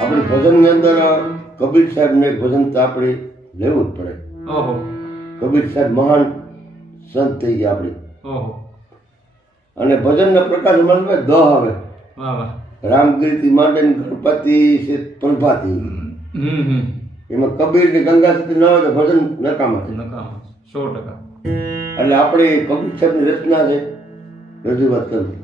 આપણે ભજનની અંદર કબીર સાહેબ ને ભજન તો આપણે લેવું જ પડે. કબીર સાહેબ મહાન સંત થઈ ગયા આપણે. અને ભજનના પ્રકાર મળે દ આવે. રામકીર્તિ માટે ગણપતિ છે પ્રભાતી. એમાં કબીર ને ગંગાસ્તી ન આવે તો ભજન નકામ છે. નકામા સો ટકા. એટલે આપણે કબીર સાહેબની રચના છે. રજૂઆત કરવી.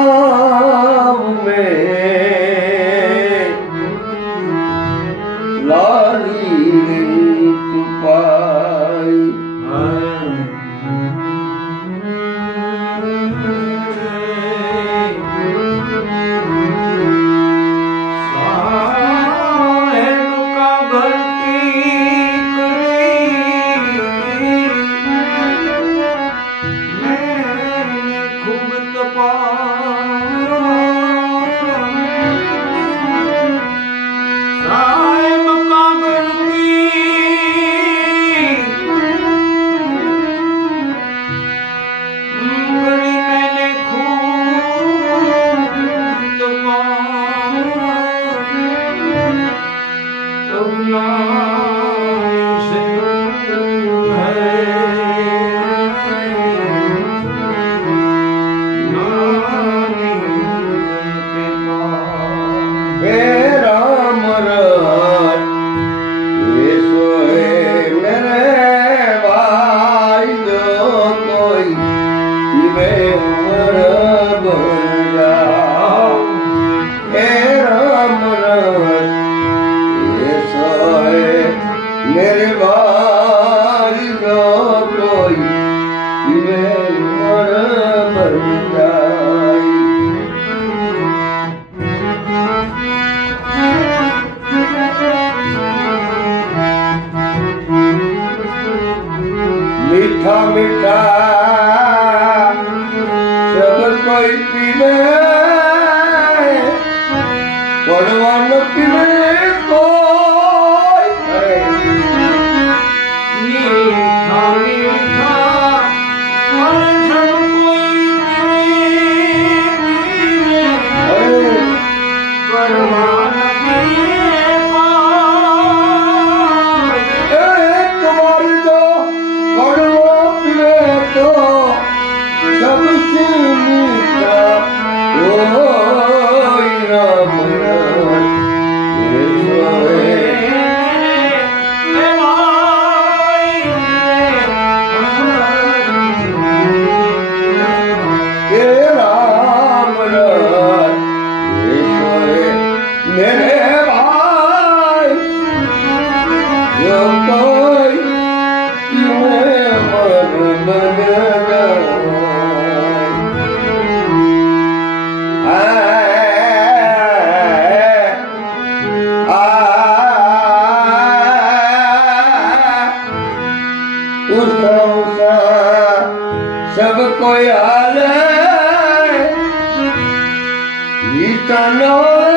don't know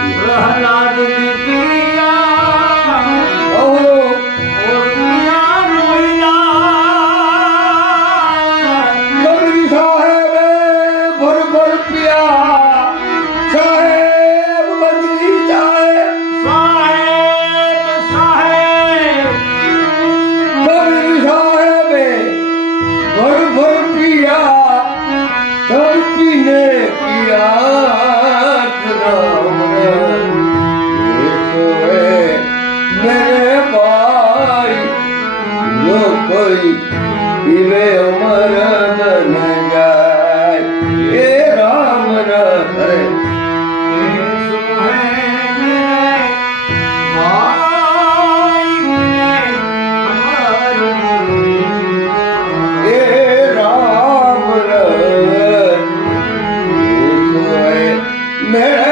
प्रहलाद की જોઈ ઇને અમર બન જાય એ રામ રથ Man!